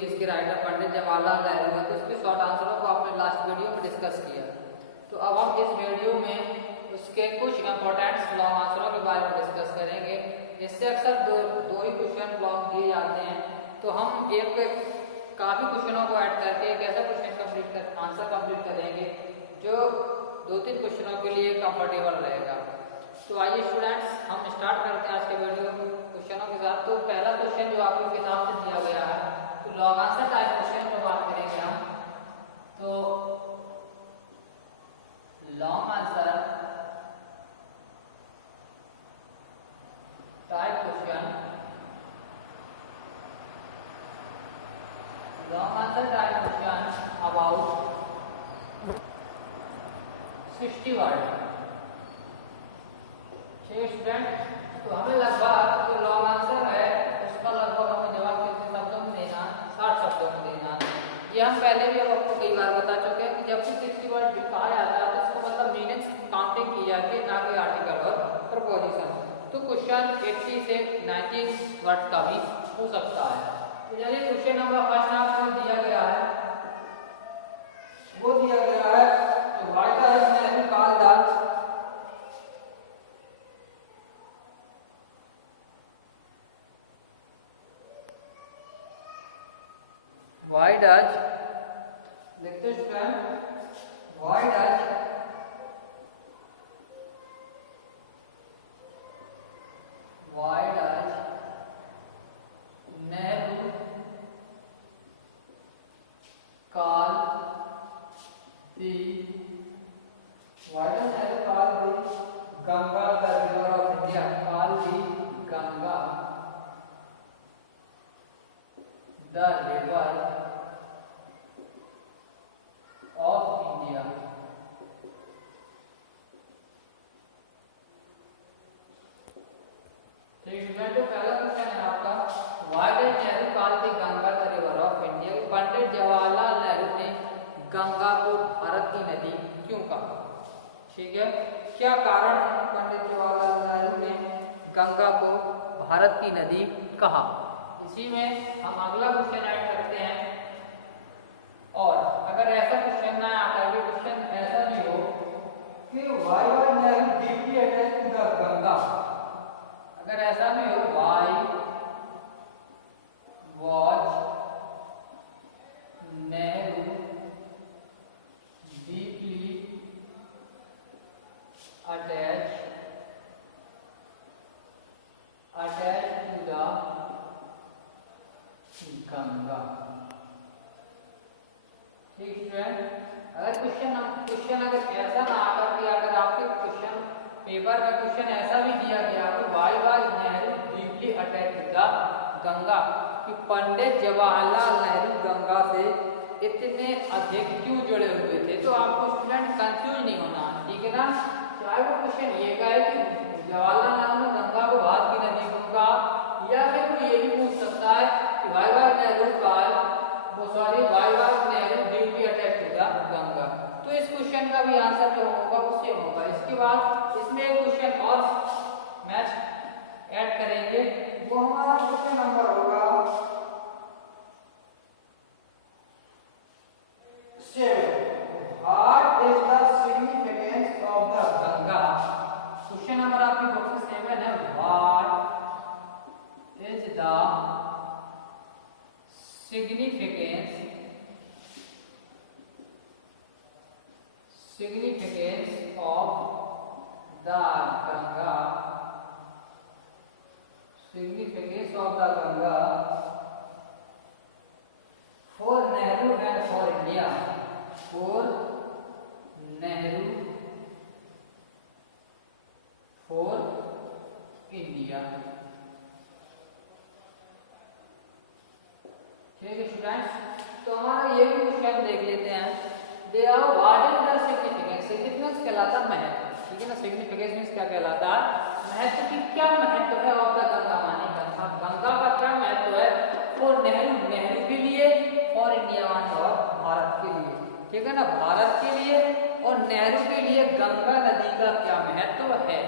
जिसके राइटर पंडित जवाहरलाल नेहरू है, तो उसके शॉर्ट आंसरों को आपने लास्ट वीडियो में डिस्कस किया। तो अब हम इस वीडियो में उसके कुछ इंपॉर्टेंट लॉन्ग आंसरों के बारे में डिस्कस करेंगे। इससे अक्सर दो ही क्वेश्चन लॉन्ग दिए जाते हैं, तो हम काफ़ी क्वेश्चनों को ऐड करके एक ऐसा क्वेश्चन आंसर कंप्लीट करेंगे जो 2-3 क्वेश्चनों के लिए कंफर्टेबल रहेगा। तो आइए स्टूडेंट्स, हम स्टार्ट करते हैं आज के वीडियो क्वेश्चनों के साथ। तो पहला क्वेश्चन जो आपके किताब से दिया गया है, तो लॉन्ग आंसर टाइप क्वेश्चन पर बात करेंगे हम। तो long answer type question, long answer type question about 60 word. Student, तो हमें लगभग जो लॉन्ग आंसर है उसका लगभग हमें जवाब कितने शब्दों में देना, 60 शब्दों में देना। ये हम पहले भी अब आपको कई बार बता चुके हैं कि जब भी 60 वर्ड लिखा जाता है तो इसको मतलब मीनिंग्स काउंटिंग की जाती है, ना कि आर्टिकल और प्रपोजिशन। तो क्वेश्चन 80 से 90 वर्ड का भी हो सकता है। तो चलिए क्वेश्चन नंबर फर्स्ट आपको दिया गया है, वो दिया गया है तो white Nehru Kalidas Why does, देखते student, why does Nehru call the Ganga the river of India, call the Ganga the river of India? तो पहला क्वेश्चन है आपका, why did Nehru call the Ganga the river of India? Pandit Jawaharlal Nehru ने गंगा को भारत की नदी क्यों कहा? ठीक है, क्या कारण है पंडित जवाहरलाल नेहरू ने गंगा को भारत की नदी कहा? इसी में हम अगला क्वेश्चन ऐड करते हैं। और अगर ऐसा क्वेश्चन ना आता है, क्वेश्चन ऐसा भी हो कि why was Nehru deeply attached to the Ganga, अगर ऐसा भी हो why was Nehru deeply attached to the Ganga. ठीक स्टूडेंट, अगर क्वेश्चन अगर ऐसा ना आकर के अगर आपके क्वेश्चन पेपर में क्वेश्चन ऐसा भी दिया गया कि why was Nehru deeply attached to the Ganga, कि पंडित जवाहरलाल नेहरू गंगा से इतने अधिक क्यों जुड़े हुए थे, तो आपको स्टूडेंट कंफ्यूज नहीं होना, ठीक है ना। चाहे वो क्वेश्चन ये कहे कि जवाहरलाल नेहरू ने गंगा को भारत की नदी क्यों कहा, या फिर कोई ये भी पूछ सकता है कि why was Nehru deeply attached to the Ganga. तो इस क्वेश्चन का भी आंसर जो होगा वो सेम होगा। इसके बाद इसमें एक क्वेश्चन और मैच ऐड करेंगे, वो हमारा क्वेश्चन नंबर होगा 7। What is the significance of the Ganga? Question number आपकी बुक में 7 है, what is the significance of the Ganga, significance of the Ganga for Nehru and for India, for Nehru for India। ठीक है students, तो हमारा ये भी क्वेश्चन देख लेते हैं। They are what is the significance? Significance कहलाता महत्व, ठीक है ना। सिग्निफिकेंस मींस क्या कहलाता है? महत्व की क्या महत्व है ऑफ द गंगा माने का, गंगा का क्या महत्व है फॉर नेहरू के लिए और इंडिया माने और भारत के लिए, ठीक है ना। भारत के लिए और नेहरू के लिए गंगा नदी का क्या महत्व है?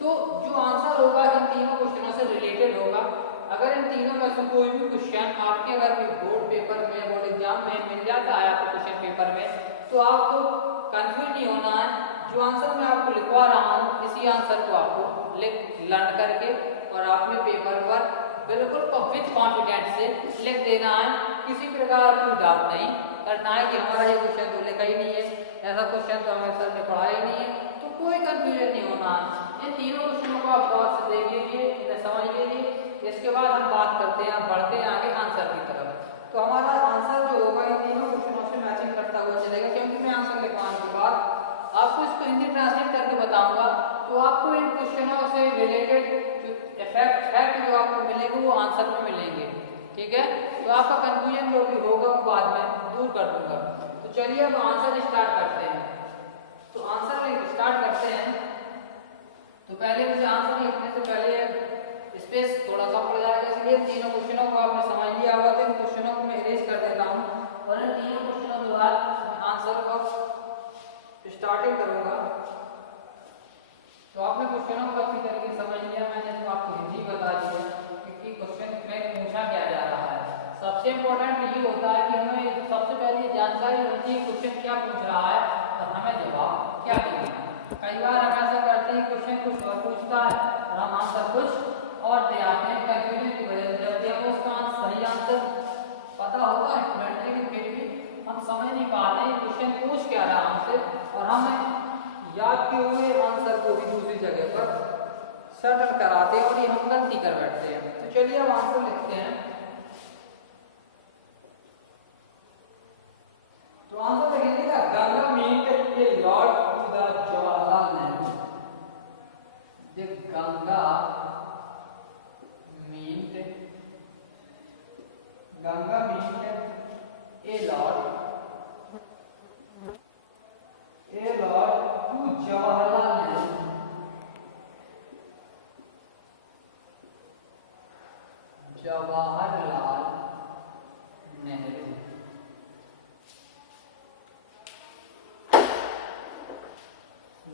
तो जो आंसर होगा इन तीनों क्वेश्चनों से रिलेटेड होगा। अगर इन तीनों में से कोई भी क्वेश्चन आपके अगर बोर्ड पेपर में, बोर्ड एग्जाम में मिल जाता है आपको क्वेश्चन पेपर में, तो आपको कंफ्यूज नहीं होना है। जो आंसर मैं आपको लिखवा रहा हूँ इसी आंसर को आपको लर्न करके और आपने पेपर पर बिल्कुल विथ कॉन्फिडेंस से लिख देना है। किसी प्रकार की डाउट नहीं करना है कि हमारा ये क्वेश्चन तो लिखा ही नहीं है, ऐसा क्वेश्चन तो हमें सर ने पढ़ाया ही नहीं है, तो कोई कंफ्यूजन नहीं होना है। इन तीनों क्वेश्चनों को आप गौर से देख लीजिए, इन्हें समझ लीजिए। इसके बाद हम बात करते हैं, बढ़ते हैं आगे आंसर की तरफ। तो हमारा आंसर जो होगा इन तीनों क्वेश्चनों से मैचिंग करता हुआ चलेगा, क्योंकि मैं आंसर लिखवाने के बाद आपको इसको हिंदी ट्रांसलेट करके बताऊंगा, तो आपको इन क्वेश्चनों से रिलेटेड फैक्ट जो आपको मिलेंगे वो आंसर में मिलेंगे, ठीक है। तो आपका कंफ्यूजन जो भी होगा वो बाद में दूर कर दूंगा। तो चलिए अब आंसर स्टार्ट करते हैं। तो आंसर स्टार्ट करते हैं, तो पहले मुझे आंसर लिखने से पहले स्पेस थोड़ा सा पड़ जाएगा, इसलिए तीनों क्वेश्चनों को आपने समझ लिया होगा, तो इन क्वेश्चनों को मैं इरेज कर देता हूँ और इन तीनों क्वेश्चनों के बाद आंसर को स्टार्टिंग करूंगा। तो आपने क्वेश्चनों को अच्छी तरीके से समझ लिया, मैंने इसको आपको हिंदी बता दिया कि क्वेश्चन में पूछा क्या जा रहा है। सबसे इम्पोर्टेंट ये होता है कि हमें सबसे पहले जानकारी होती है क्वेश्चन क्या पूछ रहा है और हमें जवाब क्या देना है। कई बार हम ऐसा करते हैं क्वेश्चन कुछ और पूछता है और हम आंसर कुछ और दे आते हैं, कंफ्यूजन की वजह से। जब हमें उसका सही आंसर पता होता है लेकिन फिर भी हम समझ नहीं पाते क्वेश्चन पूछ क्या रहा हमसे, और हमें याद किए हुए आंसर को भी दूसरी जगह पर सेटल कराते हैं और ये हम गलती कर बैठते हैं। तो चलिए अब आंसर लिखते हैं। तो आंसर लिखिएगा, Ganga meant a lot to the Jawaharlal Nehru. The Ganga meant a lot to Jawaharlal Nehru. Jawaharlal Nehru.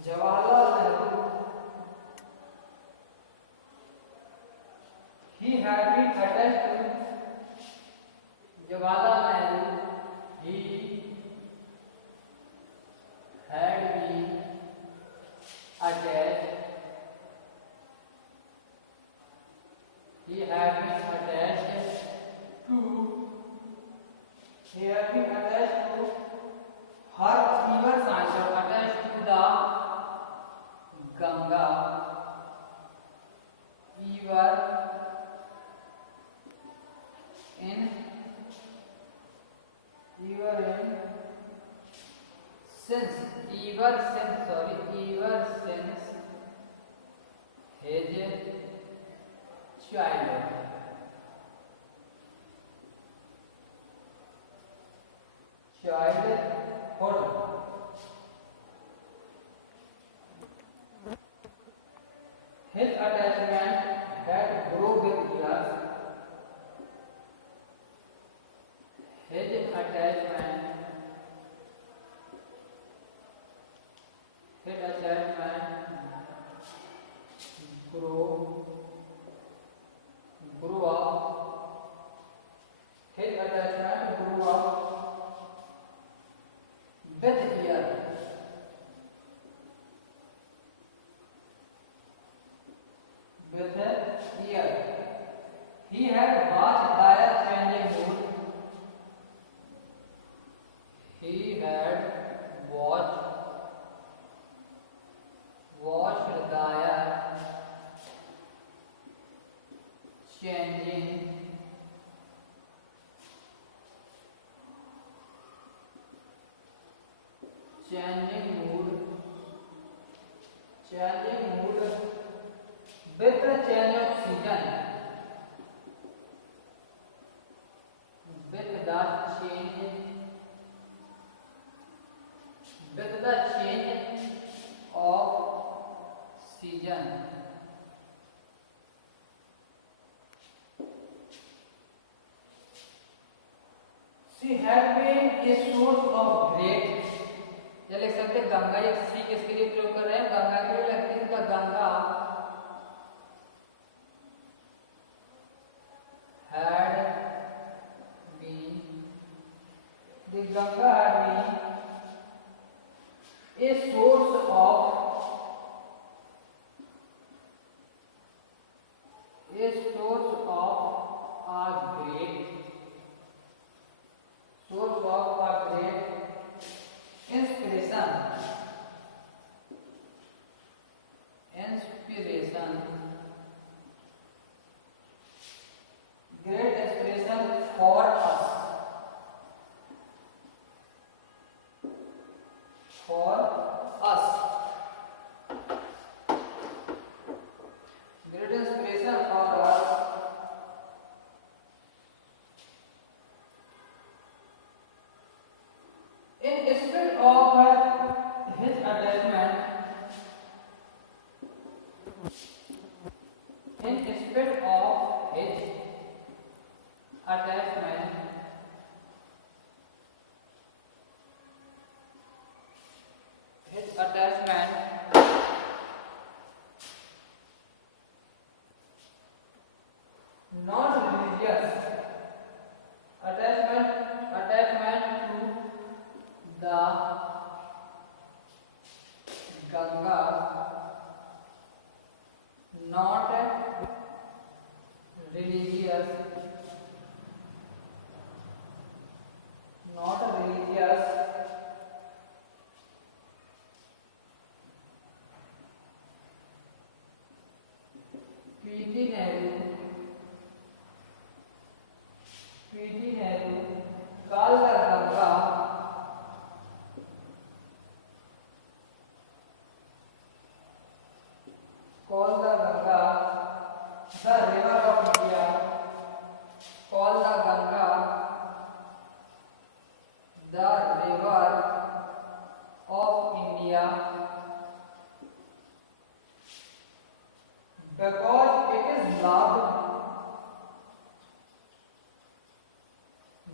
Jawaharlal Nehru, he had been attached to, Jawaharlal Nehru, he had been attached, he had been attached to, he had been attached to her river Sangam, attached to the Ganga river in since ever since his childhood. His attachment had grown with years. His attachment grew up. His attachment grew up with years. He had watched their changing mood. He had watched their changing mood with the change of season. With the change of season. She had been a source of great, ये लिख सकते हैं गंगा, एक सी किसके लिए प्रयोग कर रहे हैं, गंगा के लिए लिखते हैं का Ganga had been The Ganga had been a source of a great inspiration. Great inspiration for us. Great inspiration for us. In spite of his attachment, his attachment non-religious attachment to the Ganga, not religious P.T. Nehru called the Ganga the river of India. Called the Ganga the river of India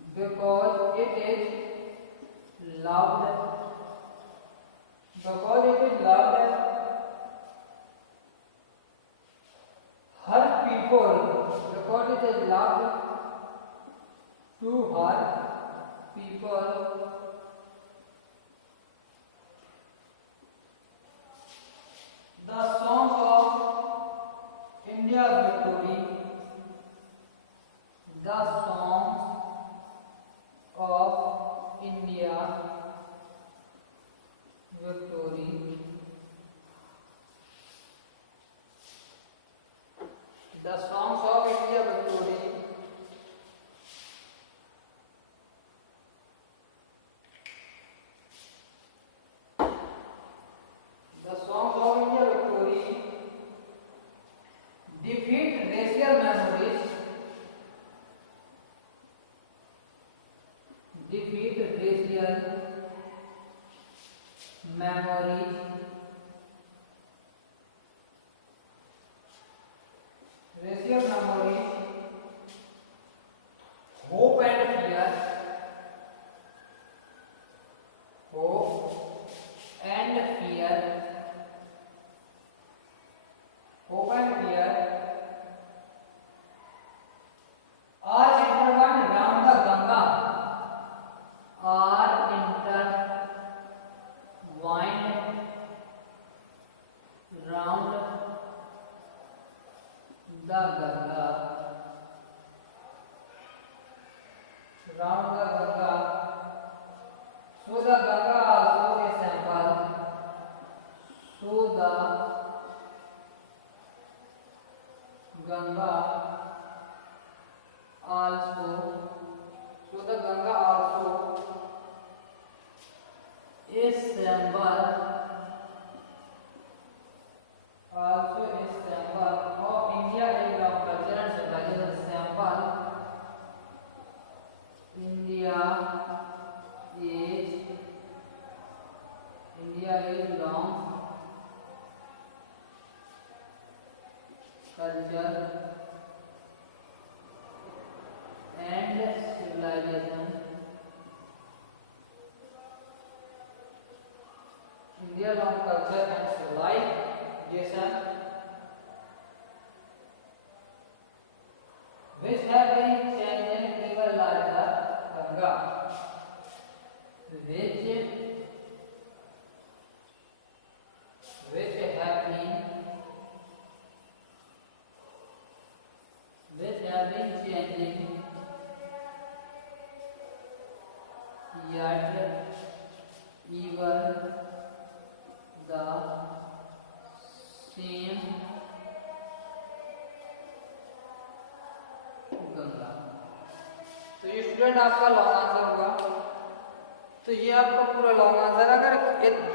because it is loved. Because it is loved. Her people. Because it is loved to her people. The songs of India's victory. The songs of India victory. The songs of India victory. The songs of India victory defeat racial memories. Racial memories, hope and fear, hope and fear, hope and fear are intertwined around the Ganga, are intertwined round the Ganga, round the Ganga. So the Ganga also a sample. So the Ganga also. So the Ganga also is symbol. Also is symbol of India is long culture and civilization. Symbol India is long culture and civilization. India long culture and civilization which have been changed in river like the Ganga. which have been changing yet even the same Ganga. तो ये student आपका long answer होगा। तो ये आपका पूरा long answer. अगर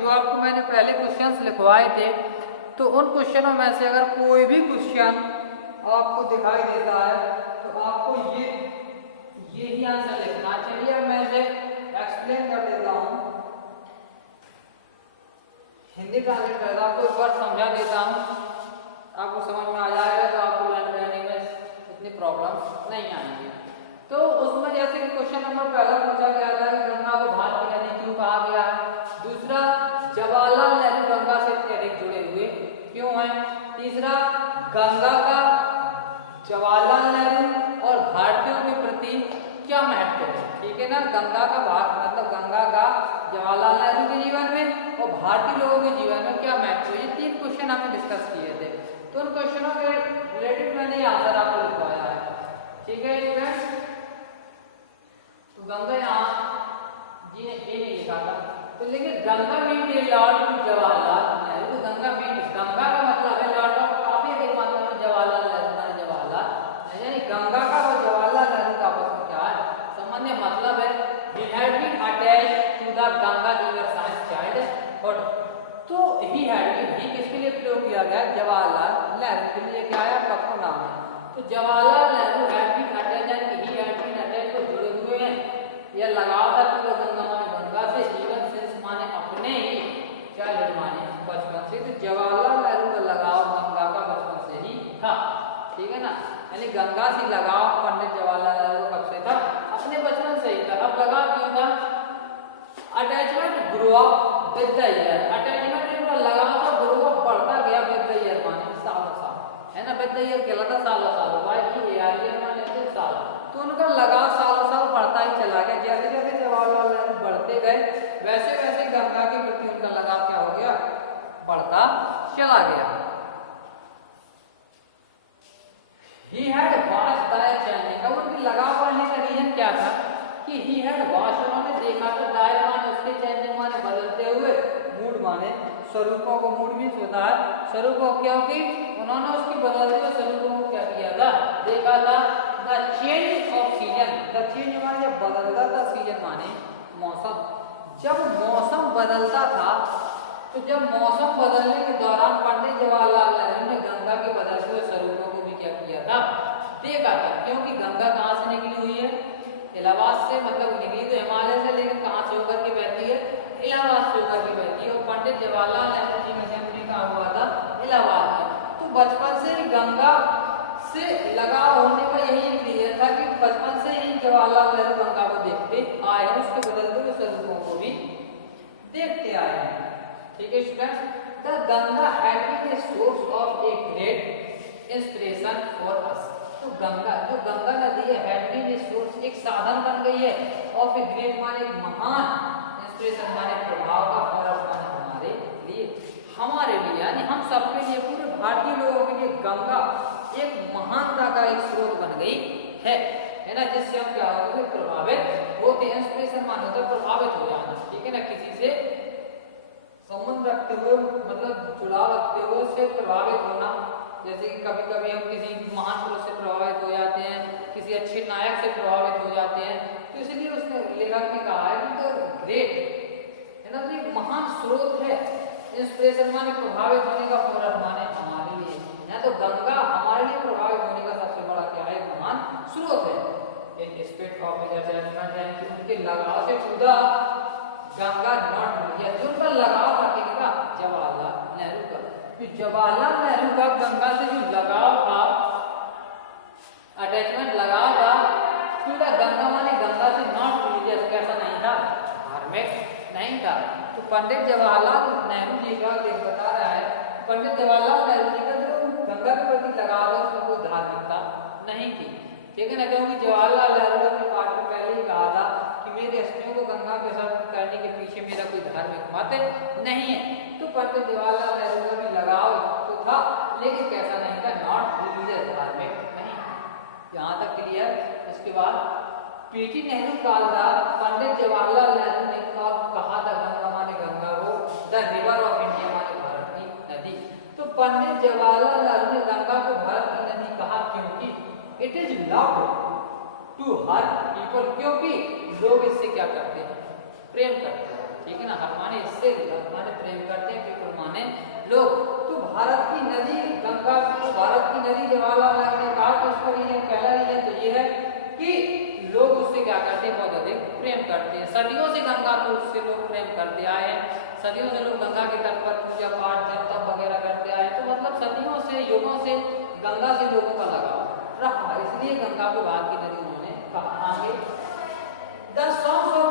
जो आपको मैंने पहले क्वेश्चंस लिखवाए थे तो उन क्वेश्चनों में से अगर कोई भी क्वेश्चन आपको दिखाई देता है तो आपको ये ही आंसर लिखना। चलिए अब मैं इसे एक्सप्लेन कर देता हूँ, हिंदी ट्रांसलेट करता हूँ, आपको एक बार समझा देता हूँ, आपको समझ में आ जाएगा तो आपको लर्निंग में इतनी प्रॉब्लम नहीं आएंगी। तो उसमें जैसे कि क्वेश्चन नंबर पहला पूछा गया था कि गंगा को भारत की नदी क्यों कहा गया है। दूसरा, जवाहरलाल नेहरू गंगा से अत्यधिक जुड़े हुए क्यों हैं। तीसरा, गंगा का जवाहरलाल नेहरू और भारतीयों के प्रति क्या महत्व है। ठीक है ना, गंगा का मतलब गंगा का जवाहरलाल नेहरू के जीवन में और भारतीय लोगों के जीवन में क्या महत्व है। ये 3 क्वेश्चन हमने डिस्कस किए थे। तो उन क्वेश्चनों के रिलेटेड मैंने आंसर आपको लिखवाया है। ठीक है स्टूडेंट, तो गंगा यहाँ जी ने ए नहीं लिखा था, तो लेकिन Ganga mean Lord Jawaharlal Nehru. Ganga mean, Ganga का मतलब है लॉर्ड ऑफ, काफी अधिक मात्रा में जवाहरलाल नेहरू माने जवाहरलाल, यानी गंगा का और जवाहरलाल नेहरू का आपस में क्या है संबंध, मतलब है he had been attached to the Ganga junior science child और तो he had been, he किसके लिए प्रयोग किया गया, जवाहरलाल नेहरू के लिए। क्या है आपका नाम है। तो Jawaharlal Nehru had been attached, यानी he had been attached को जुड़े हुए हैं, यह लगाव था पूरा गंगा माने गंगा से, जीवन से माने अपने ही चाइल्ड माने बचपन से। तो जवाहरलाल नेहरू का लगाव गंगा का बचपन से ही था। ठीक है ना, यानी गंगा से लगाव पंडित जवाहरलाल नेहरू कब से था, अपने बचपन से ही था। अब लगाव क्यों था, attachment grow up with the year, attachment पूरा लगाव था, ग्रो अप बढ़ता गया विद द ईयर माने सालों साल, है ना, विद द ईयर कहलाता सालों साल, ईयर माने साल। तो उनका लगाव सालों साल बढ़ता ही चला गया। जैसे जैसे जवाहरलाल नेहरू बढ़ते गए वैसे वैसे गंगा के प्रति उनका लगाव क्या हो गया, बढ़ता चला गया। He had watched the changing, अब उनकी लगाव बढ़ने का रीजन क्या था कि he had watched, उन्होंने देखा तो दायर माने उसके चेंजिंग माने बदलते हुए, मूड माने स्वरूपों को, मूड भी होता है स्वरूपों, क्योंकि उन्होंने उसकी बदलते हुए स्वरूपों को क्या किया था, देखा था। The change off season, the change माने जब बदलता था, सीजन माने मौसम, जब मौसम बदलता था तो जब मौसम बदलने के दौरान पंडित जवाहरलाल नेहरू ने गंगा के बदलते हुए स्वरूपों को भी क्या किया था, देखा था। क्योंकि गंगा कहाँ से निकली हुई है, इलाहाबाद से, मतलब निकली तो हिमालय से, लेकिन कहाँ से होकर के बहती है, इलाहाबाद से होकर के बहती है। और पंडित जवाहरलाल नेहरू जी का जन्म कहाँ हुआ था, इलाहाबाद में। तो बचपन से ही गंगा से लगाव होने का यही एक रीजन था कि बचपन से ही जवाहरलाल नेहरू गंगा को देखते आए हैं, उसके बदलते हुए स्वरूपों को भी देखते आए हैं। ठीक है students, the Ganga had been a source of a great inspiration for us. तो गंगा, जो गंगा नदी है, हैड बीन ए सोर्स, एक साधन बन गई है, ऑफ ए ग्रेट माने महान, इंस्पिरेशन माने प्रभाव का, फॉर अस माने हमारे लिए, हमारे लिए यानी हम सबके लिए, पूरे भारतीय लोगों के लिए गंगा एक महानता का एक स्रोत बन गई है ना, जिससे हम क्या होते हैं, प्रभावित होते हैं। इंस्पिरेशन माने होता है प्रभावित हो जाना। ठीक है ना, किसी से संबंध रखते हुए, मतलब जुड़ाव रखते हुए उससे प्रभावित होना। जैसे कि कभी कभी हम किसी महान पुरुष से प्रभावित हो जाते हैं, किसी अच्छे नायक से प्रभावित हो जाते हैं, तो इसलिए उसने लेखक ने कहा है कि तो ग्रेट है ना, तो एक महान स्रोत है। इंस्पिरेशन माने प्रभावित होने का, फॉर माने हमारे लिए, है तो गंगा हमारे लिए प्रभावित होने का सबसे बड़ा क्या है, महान स्रोत है। इन स्पिरिट ऑफ अटैचमेंट, यानी कि उनके लगाव से खुदा गंगा नॉट रियल, जो उनका लगाव था किसका, जवाहरलाल नेहरू का। तो जवाहरलाल नेहरू का गंगा से जो लगाव था, अटैचमेंट लगाव था, तो गंगा माने गंगा से नॉट रिलीजियस, कैसा नहीं था, धार्मिक नहीं था। तो पंडित जवाहरलाल नेहरू जी का देख बता रहा है, पंडित जवाहरलाल नेहरू जी का जो गंगा के प्रति लगाव है उसमें कोई धार्मिकता नहीं थी। ठीक है ना, क्योंकि जवाहरलाल नेहरू ने पाठ में पहले ही कहा था कि मेरे अस्थियों को गंगा के साथ करने के पीछे मेरा कोई धार्मिक मत नहीं है। तो पंडित जवाहरलाल नेहरू का भी लगाव तो था, लेकिन कैसा नहीं था, नॉट रिलीजियस, धार्मिक नहीं। यहाँ तक क्लियर। इसके बाद पीटी नेहरू कालदा पंडित जवाहरलाल नेहरू ने कहा था गंगा माने गंगा को द रिवर ऑफ इंडिया माने भारत की नदी। तो पंडित जवाहरलाल नेहरू ने गंगा को भारत की नदी कहा क्योंकि it is loved to her people, क्योंकि लोग इससे क्या करते हैं, प्रेम करते हैं। ठीक है ना, हर माने इससे, माने प्रेम करते हैं, पीपल माने लोग। तो भारत की नदी गंगा को भारत की नदी जवाहरलाल नेहरू ने कहा कि उसका रीजन, पहला रीजन तो ये है कि लोग उससे क्या करते हैं, बहुत अधिक प्रेम करते हैं। सदियों से गंगा को उससे लोग प्रेम करते आए हैं, सदियों से लोग गंगा के तट पर पूजा पाठ जप तप वगैरह करते आए। तो मतलब सदियों से, युगों से गंगा से लोगों का लगाव रहा, इसलिए गंगा को भारत की नदी उन्होंने कहा। आगे the songs of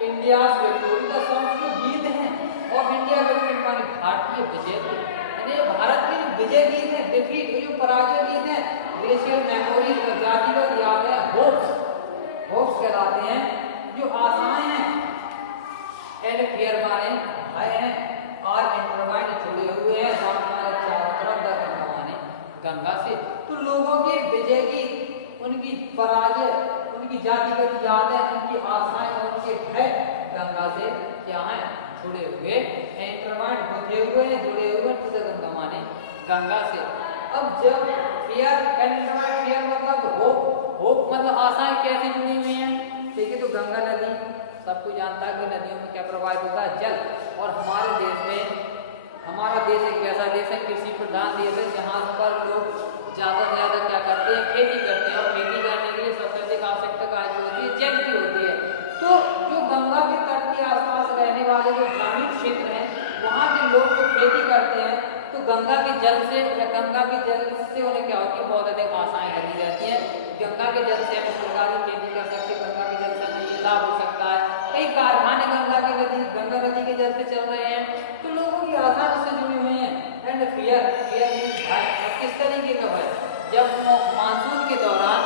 India victory, the songs जो गीत हैं ऑफ इंडिया विक्टोरी माने भारतीय विजय, यानी भारत के विजय गीत हैं, डिफीट जो पराजय गीत हैं, रेशियल मेमोरीज और जातिगत यादें, होप्स कहलाते हैं, जो आशाएं हैं, एंड फियर माने भय हैं, और इंटरवाइंड जुड़े हुए हैं चारों तरफ गंगा माने गंगा से। तो लोगों के विजय गीत, उनकी पराजय, उनकी जातिगत यादें, उनकी आशाएं और उनके भय गंगा से क्या है, जुड़े हुए, इंटरवाइंड होते हुए, जुड़े हुए, गंगा माने गंगा से। अब जब फियर मतलब होप मतलब आशाएं कैसे जुड़ी हुई हैं, ठीक है। तो गंगा नदी सबको जानता है कि नदियों में क्या प्रवाहित होता है, जल। और हमारे देश में, हमारा देश एक ऐसा देश है, कृषि प्रधान देश है, जहाँ पर लोग ज्यादा से ज्यादा क्या करते हैं, खेती करते हैं। और खेती करने के लिए सबसे अधिक आवश्यकता कार्य होती है, जल की होती है। तो जो गंगा के तट के आसपास रहने वाले जो ग्रामीण क्षेत्र हैं, वहाँ के लोग जो खेती करते हैं, तो गंगा के जल से या गंगा के जल से उन्हें क्या होती है, बहुत अधिक आशाएं लगी रहती हैं। गंगा के जल से हम इस प्रकार की खेती कर सकते हैं, गंगा के जल से हमें ये लाभ हो सकता है, कई कारखाने गंगा नदी के जल से चल रहे हैं। तो लोगों की आशा उससे जुड़ी हुई है। एंड फियर भय, किस तरीके का भय, जब मानसून के दौरान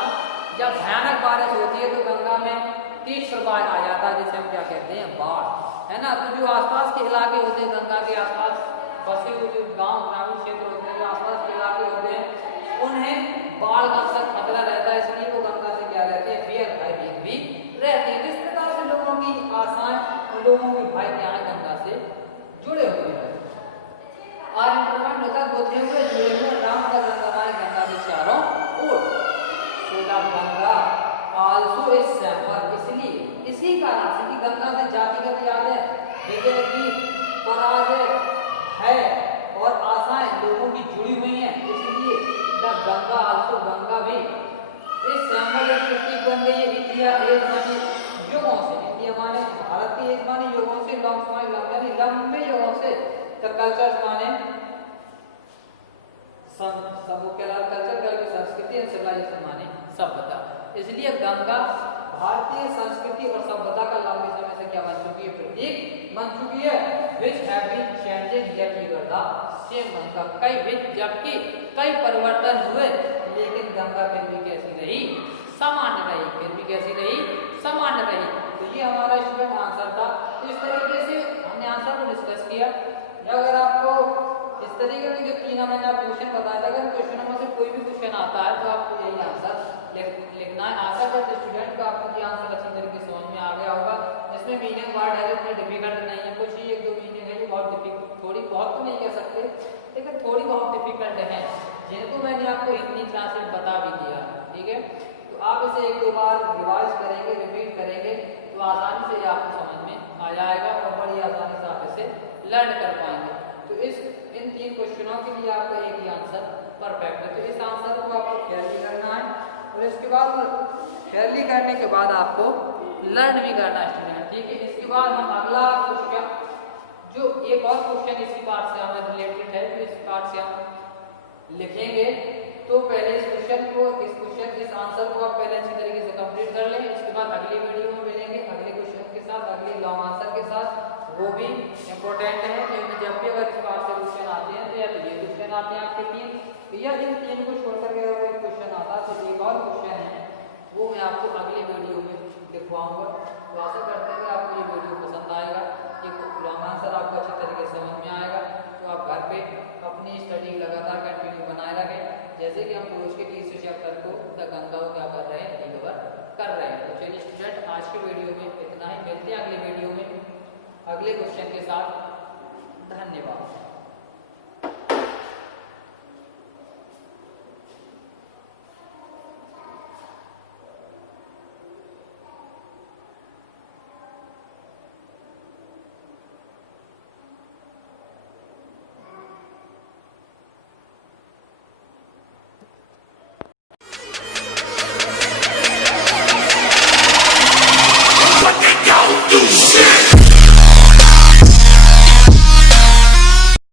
जब भयानक बारिश होती है तो गंगा में तेज प्रवाह आ जाता है, जिसे हम क्या कहते हैं, बाढ़, है ना। तो जो आसपास के इलाके होते हैं, गंगा के आसपास बसे हुए जो गांव ग्रामीण क्षेत्र होते हैं, जो आसपास के इलाके होते हैं, उन्हें बाढ़ का अक्सर खतरा रहता है, इसलिए वो गंगा से क्या रहते हैं, फियर भयभीत भी रहते हैं। जिस प्रकार से लोगों की आशाएं और लोगों के भय क्या है, गंगा से जुड़े हुए हैं। और इंटरवाइंड होता है, गुथे हुए, जुड़े हुए, राम का गंगा माने गंगा के चारों ओर। गंगा आल्सो इज सैम्पर, इसलिए इसी कारण से कि गंगा से जातिगत यादें, विजय की, पराजय है और आशाएं लोगों की जुड़ी हुई हैं, इसलिए द गंगा आल्सो, गंगा भी इस सैम्पल प्रतीक बन गई है इंडिया एज माने युगों से, इंडिया माने भारत की एज माने युगों से, लॉन्ग माने लंबे युगों से, द कल्चर माने कल्चर की संस्कृति और सिविलाइजेशन माने सभ्यता। इसलिए गंगा भारतीय संस्कृति और सभ्यता का लंबे समय से क्या बन चुकी है, प्रतीक बन चुकी है। Which have been changing yet ever the same, Ganga जबकि कई परिवर्तन हुए, लेकिन गंगा फिर भी कैसी रही, सामान्य रही, फिर भी कैसी रही, सामान्य रही। तो ये हमारा स्टूडेंट आंसर था। तो इस तरीके से हमने आंसर को डिस्कस किया। अगर आपको इस तरीके के जो 3 मैंने आप क्वेश्चन बताया था, अगर क्वेश्चनों में से कोई भी क्वेश्चन आता है तो आपको यही आंसर लिखना है। आशा करते स्टूडेंट को आपको ये आंसर अच्छी तरीके से समझ में आ गया होगा। इसमें मीनिंग वर्ड है, इतने डिफिकल्ट नहीं है, कुछ ही 1-2 मीनिंग है जो बहुत डिफिकल्ट, थोड़ी बहुत तो नहीं कह सकते, लेकिन थोड़ी बहुत डिफिकल्ट है, जिनको मैंने आपको हिंदी क्लास में बता भी दिया। ठीक है, तो आप इसे 1-2 बार रिवाइज करेंगे, रिपीट करेंगे, तो आसानी से आपको समझ में आ जाएगा और बड़ी आसानी से आप इसे लर्न कर पाएंगे। तो इन 3 क्वेश्चनों के लिए आपका एक ही आंसर परफेक्ट है। तो इस आंसर को आपको फेयरली करना है और इसके बाद फेयरली करने के बाद आपको लर्न भी करना है स्टूडेंट। ठीक है, इसके बाद हम अगला क्वेश्चन, जो एक और क्वेश्चन इसी पार्ट से हमें रिलेटेड है, तो इस पार्ट से हम लिखेंगे। तो पहले इस आंसर को आप पहले अच्छी तरीके से कंप्लीट कर लें। इसके बाद अगली वीडियो में मिलेंगे अगले क्वेश्चन के साथ, अगले लॉन्ग आंसर के साथ, वो भी इम्पोर्टेंट है, क्योंकि जब भी अगर इस पार्ट से क्वेश्चन आते हैं तो या तो ये क्वेश्चन आते हैं आपके 3, या इन 3 को छोड़कर अगर कोई क्वेश्चन आता है तो एक और क्वेश्चन है, वो मैं आपको अगले वीडियो में लिखवाऊंगा। तो आशा करते हैं कि आपको ये वीडियो पसंद आएगा, ये लॉन्ग आंसर आपको अच्छे तरीके से समझ में आएगा। तो आप घर पे अपनी स्टडी लगातार कंटिन्यू बनाए रखें, जैसे कि हम रोज के 30 चैप्टर को द गंगा को क्या कर रहे हैं, रिकवर कर रहे हैं। तो चलिए स्टूडेंट, आज के वीडियो में इतना ही, मिलते हैं अगले वीडियो में अगले क्वेश्चन के साथ। धन्यवाद।